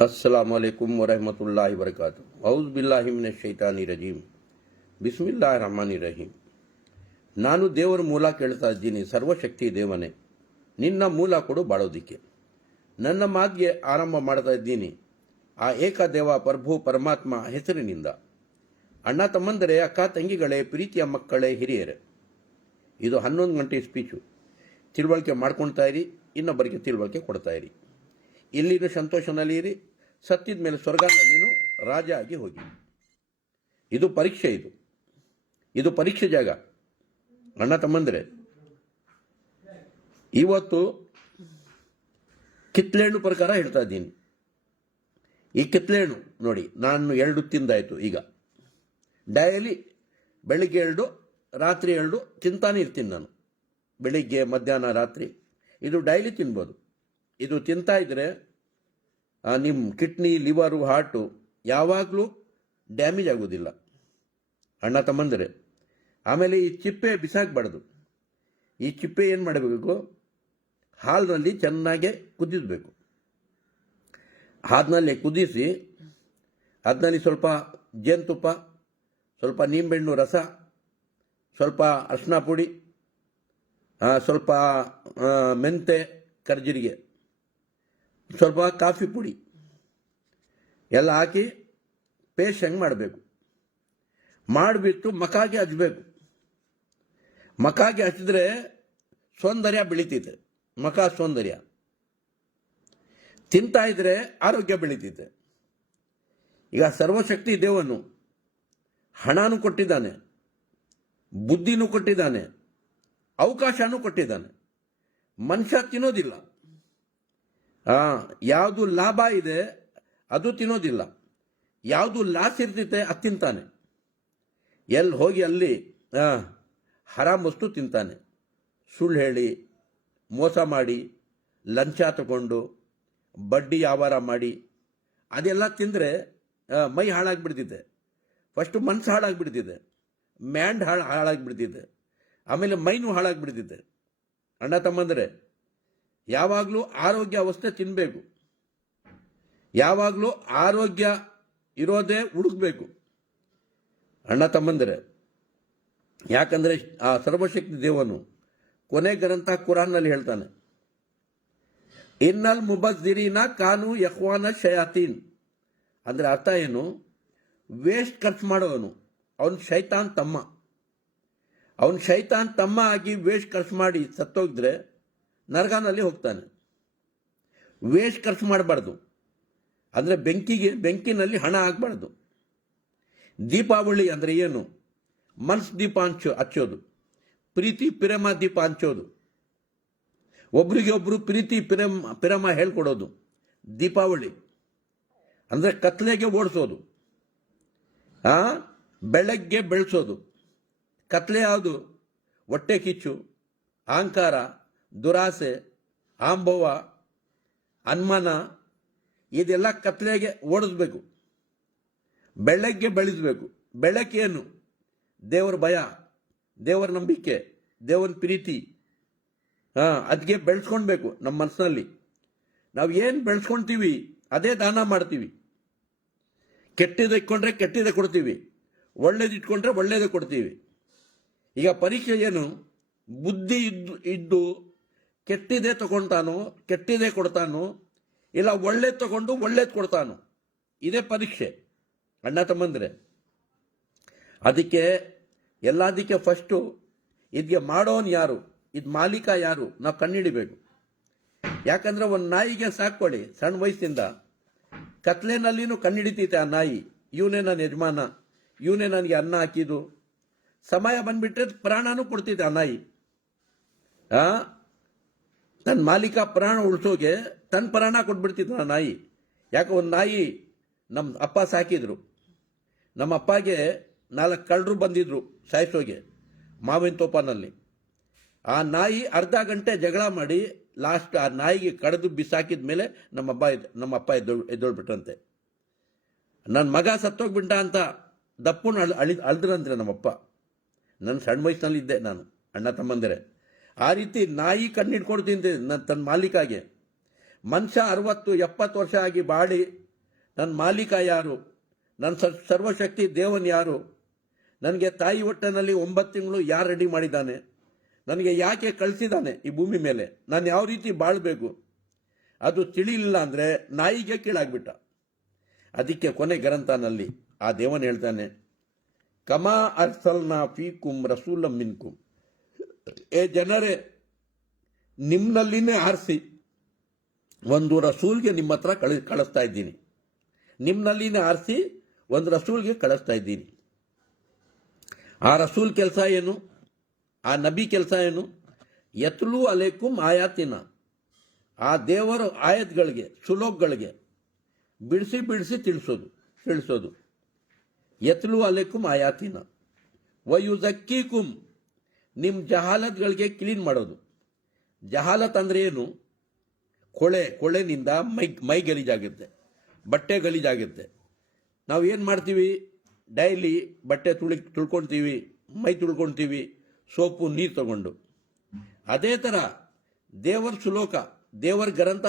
अस्सलामु अलैकुम वरहमतुल्लाहि वबरकातुहू औज़ु बिल्लाहि मिनश ಶೈತಾನಿ ರಜೀಮ್ ಬಿಸ್ಮಿಲ್ಲಾಹಿರ್ ರಹಮಾನಿರ್ ರಹೀಮ್. ನಾನು ದೇವರ ಮೂಲ ಕೇಳ್ತಾ ಇದ್ದೀನಿ. ಸರ್ವಶಕ್ತಿ ದೇವನೇ, ನಿನ್ನ ಮೂಲ ಕೊಡು ಬಾಳೋದಿಕ್ಕೆ. ನನ್ನ ಮಾತಿಗೆ ಆರಂಭ ಮಾಡ್ತಾ ಇದ್ದೀನಿ ಆ ಏಕದೇವ ಪ್ರಭು ಪರಮಾತ್ಮ ಹೆಸರಿನಿಂದ. ಅಣ್ಣ ತಮ್ಮಂದರೆ, ಅಕ್ಕ ತಂಗಿಗಳೇ, ಪ್ರೀತಿಯ ಮಕ್ಕಳೇ, ಹಿರಿಯರೇ, ಇದು 11 ಗಂಟೆ ಸ್ಪೀಚು. ತಿಳುವಳಿಕೆ ಮಾಡ್ಕೊಳ್ತಾ ಇರಿ, ಇನ್ನೊಬ್ಬರಿಗೆ ತಿಳುವಳಿಕೆ ಕೊಡ್ತಾ ಇರಿ. ಇಲ್ಲಿನೂ ಸಂತೋಷನಲ್ಲಿ ಇರಿ, ಸತ್ತಿದ ಮೇಲೆ ಸ್ವರ್ಗನಲ್ಲಿನೂ ರಾಜ ಆಗಿ ಹೋಗಿ. ಇದು ಪರೀಕ್ಷೆ, ಇದು ಪರೀಕ್ಷೆ ಜಾಗ. ಅಣ್ಣ ತಮ್ಮಂದರೆ, ಇವತ್ತು ಕಿತ್ಲೆಹಣ್ಣು ಪ್ರಕಾರ ಹೇಳ್ತಾ ಇದ್ದೀನಿ. ಈ ಕಿತ್ಲೆಹಣ್ಣು ನೋಡಿ, ನಾನು 2 ತಿಂದಾಯಿತು. ಈಗ ಡೈಲಿ ಬೆಳಿಗ್ಗೆ 2, ರಾತ್ರಿ 2 ತಿಂತಾನೆ ಇರ್ತೀನಿ ನಾನು. ಬೆಳಿಗ್ಗೆ, ಮಧ್ಯಾಹ್ನ, ರಾತ್ರಿ ಇದು ಡೈಲಿ ತಿನ್ಬೋದು. ಇದು ತಿಂತಾ ಇದ್ರೆ ನಿಮ್ಮ ಕಿಡ್ನಿ, ಲಿವರು, ಹಾರ್ಟು ಯಾವಾಗಲೂ ಡ್ಯಾಮೇಜ್ ಆಗೋದಿಲ್ಲ ಅಣ್ಣ ತಮ್ಮಂದರೆ. ಆಮೇಲೆ ಈ ಚಿಪ್ಪೆ ಬಿಸಾಕಬಾರ್ದು. ಈ ಚಿಪ್ಪೆ ಏನು ಮಾಡಬೇಕು, ಹಾಲಿನಲ್ಲಿ ಚೆನ್ನಾಗಿ ಕುದಿಸಬೇಕು. ಹಾಲಿನಲ್ಲಿ ಕುದಿಸಿ ಅದರಲ್ಲಿ ಸ್ವಲ್ಪ ಜೇನುತುಪ್ಪ, ಸ್ವಲ್ಪ ನಿಂಬೆಹಣ್ಣು ರಸ, ಸ್ವಲ್ಪ ಅರಿಶಿನ ಪುಡಿ, ಸ್ವಲ್ಪ ಮೆಂತೆ, ಕರ್ಜೀರಿಗೆ, ಸ್ವಲ್ಪ ಕಾಫಿ ಪುಡಿ ಎಲ್ಲ ಹಾಕಿ ಪೇಸ್ಟ್ ಹೆಂಗೆ ಮಾಡಬೇಕು. ಮಾಡಿಬಿಟ್ಟು ಮಕಾಗೆ ಹಚ್ಚಬೇಕು. ಮಕಾಗೆ ಹಚ್ಚಿದ್ರೆ ಸೌಂದರ್ಯ ಬೆಳೀತೈತೆ. ಮಕ ಸೌಂದರ್ಯ ತಿಂತಾ ಇದ್ರೆ ಆರೋಗ್ಯ ಬೆಳೀತೈತೆ. ಈಗ ಸರ್ವಶಕ್ತಿ ದೇವನು ಹಣನೂ ಕೊಟ್ಟಿದ್ದಾನೆ, ಬುದ್ಧಿನೂ ಕೊಟ್ಟಿದ್ದಾನೆ, ಅವಕಾಶನೂ ಕೊಟ್ಟಿದ್ದಾನೆ. ಮನುಷ್ಯ ತಿನ್ನೋದಿಲ್ಲ. ಯಾವುದು ಲಾಭ ಇದೆ ಅದು ತಿನ್ನೋದಿಲ್ಲ, ಯಾವುದು ಲಾಸ್ ಇರ್ತೈತೆ ಅದು ತಿಂತಾನೆ. ಎಲ್ಲಿ ಹೋಗಿ ಅಲ್ಲಿ ಹರಾಮ್ ವಸ್ತು ತಿಂತಾನೆ. ಸುಳ್ಳು ಹೇಳಿ, ಮೋಸ ಮಾಡಿ, ಲಂಚ ತಗೊಂಡು, ಬಡ್ಡಿ ವ್ಯವಹಾರ ಮಾಡಿ ಅದೆಲ್ಲ ತಿಂದರೆ ಮೈ ಹಾಳಾಗಿಬಿಡ್ತಿದೆ. ಫಸ್ಟು ಮನಸ್ಸು ಹಾಳಾಗಿಬಿಡ್ತಿದೆ, ಮ್ಯಾಂಡ್ ಹಾಳಾಗಿಬಿಡ್ತಿದೆ, ಆಮೇಲೆ ಮೈನೂ ಹಾಳಾಗಿಬಿಡ್ತಿದೆ. ಅಣ್ಣ ತಮ್ಮಂದರೆ, ಯಾವಾಗಲೂ ಆರೋಗ್ಯ ಅವಸ್ಥೆ ತಿನ್ನಬೇಕು. ಯಾವಾಗಲೂ ಆರೋಗ್ಯ ಇರೋದೇ ಹುಡುಕ್ಬೇಕು ಅಣ್ಣ ತಮ್ಮಂದರೆ. ಯಾಕಂದರೆ ಆ ಸರ್ವಶಕ್ತಿ ದೇವನು ಕೊನೆ ಗ್ರಂಥ ಕುರಾನ್ನಲ್ಲಿ ಹೇಳ್ತಾನೆ, ಇನ್ನಲ್ ಮುಬಜ್ಜಿರೀನ ಕಾನು ಯಖ್ವಾನ ಶಯಾತೀನ್. ಅಂದರೆ ಅರ್ಥ ಏನು, ವೇಸ್ಟ್ ಖರ್ಚು ಮಾಡೋವನು ಅವನು ಶೈತಾನ್ ತಮ್ಮ. ಅವನು ಶೈತಾನ್ ತಮ್ಮ ಆಗಿ ವೇಸ್ಟ್ ಖರ್ಚು ಮಾಡಿ ಸತ್ತೋಗಿದ್ರೆ ನರಕನಲ್ಲಿ ಹೋಗ್ತಾನೆ. ವೇಸ್ಟ್ ಖರ್ಚು ಮಾಡಬಾರ್ದು. ಅಂದರೆ ಬೆಂಕಿನಲ್ಲಿ ಹಣ ಆಗಬಾರ್ದು. ದೀಪಾವಳಿ ಅಂದರೆ ಏನು, ಮನ್ಸ್ ದೀಪ ಹಚ್ಚೋದು, ಪ್ರೀತಿ ಪ್ರೇಮ ದೀಪ ಹಂಚೋದು, ಒಬ್ರಿಗೆ ಒಬ್ರು ಪ್ರೀತಿ ಪ್ರೇಮ ಹೇಳ್ಕೊಡೋದು ದೀಪಾವಳಿ. ಅಂದರೆ ಕತ್ಲೆಗೆ ಓಡಿಸೋದು, ಬೆಳಗ್ಗೆ ಬೆಳೆಸೋದು. ಕತ್ಲೆ ಯಾವುದು, ಹೊಟ್ಟೆ ಕಿಚ್ಚು, ಅಹಂಕಾರ, ದುರಾಸೆ, ಆಂಬವ, ಅನುಮಾನ, ಇದೆಲ್ಲ ಕತ್ಲೆಗೆ ಓಡಿಸ್ಬೇಕು. ಬೆಳಗ್ಗೆ ಬೆಳೆಸಬೇಕು. ಬೆಳಕೇನು, ದೇವರ ಭಯ, ದೇವರ ನಂಬಿಕೆ, ದೇವರ ಪ್ರೀತಿ. ಅದಕ್ಕೆ ಬೆಳೆಸ್ಕೊಳ್ಬೇಕು ನಮ್ಮ ಮನಸ್ಸಿನಲ್ಲಿ. ನಾವು ಏನು ಬೆಳೆಸ್ಕೊಳ್ತೀವಿ ಅದೇ ದಾನ ಮಾಡ್ತೀವಿ. ಕೆಟ್ಟದ್ದು ಇಟ್ಕೊಂಡ್ರೆ ಕೆಟ್ಟದೇ ಕೊಡ್ತೀವಿ, ಒಳ್ಳೇದು ಇಟ್ಕೊಂಡ್ರೆ ಒಳ್ಳೇದೇ ಕೊಡ್ತೀವಿ. ಈಗ ಪರೀಕ್ಷೆ ಏನು, ಬುದ್ಧಿ ಇದ್ದು ಕೆಟ್ಟಿದೆ ತಗೊಳ್ತಾನೋ, ಕೆಟ್ಟಿದೆ ಕೊಡ್ತಾನೋ, ಇಲ್ಲ ಒಳ್ಳೇದು ತಗೊಂಡು ಒಳ್ಳೇದು ಕೊಡ್ತಾನೋ, ಇದೇ ಪರೀಕ್ಷೆ ಅಣ್ಣ ತಮ್ಮಂದ್ರೆ. ಅದಕ್ಕೆ ಎಲ್ಲದಕ್ಕೆ ಫಸ್ಟು ಇದಕ್ಕೆ ಮಾಡೋನು ಯಾರು, ಇದು ಮಾಲೀಕ ಯಾರು, ನಾವು ಕಂಡುಹಿಡಿಬೇಕು. ಯಾಕಂದ್ರೆ ಒಂದು ನಾಯಿಗೆ ಸಾಕೊಳ್ಳಿ, ಸಣ್ಣ ವಯಸ್ಸಿಂದ ಕತ್ಲೆನಲ್ಲಿನೂ ಕಂಡುಹಿಡಿತೈತೆ ಆ ನಾಯಿ. ಇವನೇ ನನ್ನ ಯಜಮಾನ, ಇವನೇ ನನಗೆ ಅನ್ನ ಹಾಕಿದ್ದು. ಸಮಯ ಬಂದ್ಬಿಟ್ರೆ ಪ್ರಾಣನೂ ಕೊಡ್ತೈತೆ ಆ ನಾಯಿ. ತನ್ನ ಮಾಲೀಕ ಪ್ರಾಣ ಉಳಿಸೋಗೆ ತನ್ನ ಪ್ರಾಣ ಕೊಟ್ಬಿಡ್ತಿತ್ತು ಆ ನಾಯಿ. ಯಾಕೆ, ಒಂದು ನಾಯಿ ನಮ್ಮ ಅಪ್ಪ ಸಾಕಿದ್ರು. ನಮ್ಮ ಅಪ್ಪಗೆ 4 ಕಳ್ಳರು ಬಂದಿದ್ರು ಸಾಯಿಸೋಗೆ ಮಾವಿನ ತೋಪನಲ್ಲಿ. ಆ ನಾಯಿ ಅರ್ಧ ಗಂಟೆ ಜಗಳ ಮಾಡಿ ಲಾಸ್ಟ್ ಆ ನಾಯಿಗೆ ಕಡಿದು ಬಿಸಾಕಿದ ಮೇಲೆ ನಮ್ಮ ಅಪ್ಪ ಎದ್ದೊಳ್ಬಿಟ್ರಂತೆ. ನನ್ನ ಮಗ ಸತ್ತೋಗ್ಬಿಟ್ಟ ಅಂತ ದಪ್ಪನ ಅಳ್ದ್ರಂದ್ರೆ ನಮ್ಮಪ್ಪ. ನನ್ನ ಸಣ್ಣ ವಯಸ್ಸಿನಲ್ಲಿದ್ದೆ ನಾನು ಅಣ್ಣ ತಮ್ಮಂದರೆ. ಆ ರೀತಿ ನಾಯಿ ಕಣ್ಣಿಟ್ಕೊಡ್ತೀನಿ ತನ್ನ ಮಾಲೀಕಾಗೆ. ಮನುಷ್ಯ 60-70 ವರ್ಷ ಆಗಿ ಬಾಡಿ ನನ್ನ ಮಾಲೀಕ ಯಾರು, ನನ್ನ ಸರ್ವಶಕ್ತಿ ದೇವನ್ ಯಾರು, ನನಗೆ ತಾಯಿ ಹೊಟ್ಟೆನಲ್ಲಿ 9 ತಿಂಗಳು ಯಾರು ರೆಡಿ ಮಾಡಿದ್ದಾನೆ, ನನಗೆ ಯಾಕೆ ಕಳಿಸಿದ್ದಾನೆ ಈ ಭೂಮಿ ಮೇಲೆ, ನಾನು ಯಾವ ರೀತಿ ಬಾಳಬೇಕು, ಅದು ತಿಳಿಲಿಲ್ಲ ಅಂದರೆ ನಾಯಿಗೆ ಕೀಳಾಗ್ಬಿಟ್ಟ. ಅದಕ್ಕೆ ಕೊನೆ ಗ್ರಂಥನಲ್ಲಿ ಆ ದೇವನ್ ಹೇಳ್ತಾನೆ, ಕಮಾ ಅರ್ಸಲ್ನಾ ಫೀಕುಂ ರಸೂಲಂ ಮಿನ್ಕುಂ, ಏ ಜನರೇ, ನಿಮ್ಮನಲ್ಲಿನೇ ಆರಿಸಿ ಒಂದು ರಸೂಲ್ಗೆ ನಿಮ್ಮ ಹತ್ರ ಕಳಿಸ್ತಾ ಇದ್ದೀನಿ. ನಿಮ್ಮನಲ್ಲಿನೇ ಆರಿಸಿ ಒಂದು ರಸೂಲ್ಗೆ ಕಳಿಸ್ತಾ ಇದ್ದೀನಿ. ಆ ರಸೂಲ್ ಕೆಲಸ ಏನು, ಆ ನಬಿ ಕೆಲಸ ಏನು? ಯತ್ಲು ಅಲೈಕುಂ ಆಯಾತಿನ, ಆ ದೇವರ ಆಯತ್ಗಳಿಗೆ, ಸುಲೋಕ್ಗಳಿಗೆ ಬಿಡಿಸಿ ಬಿಡಿಸಿ ತಿಳಿಸೋದು. ಯತ್ಲು ಅಲೈಕುಂ ಆಯಾತಿನ ವಯುಜಕ್ಕೀಕುಂ, ನಿಮ್ಮ ಜಹಾಲತ್ಗಳಿಗೆ ಕ್ಲೀನ್ ಮಾಡೋದು. ಜಹಾಲತ್ ಅಂದರೆ ಏನು? ಕೊಳೆನಿಂದ ಮೈ ಗಲೀಜಾಗುತ್ತೆ, ಬಟ್ಟೆ ಗಲೀಜಾಗುತ್ತೆ. ನಾವು ಏನು ಮಾಡ್ತೀವಿ, ಡೈಲಿ ಬಟ್ಟೆ ತುಳ್ಕೊಳ್ತೀವಿ, ಮೈ ತುಳ್ಕೊಳ್ತೀವಿ, ಸೋಪು ನೀರು ತಗೊಂಡು. ಅದೇ ಥರ ದೇವರ ಸುಲೋಕ, ದೇವರ ಗ್ರಂಥ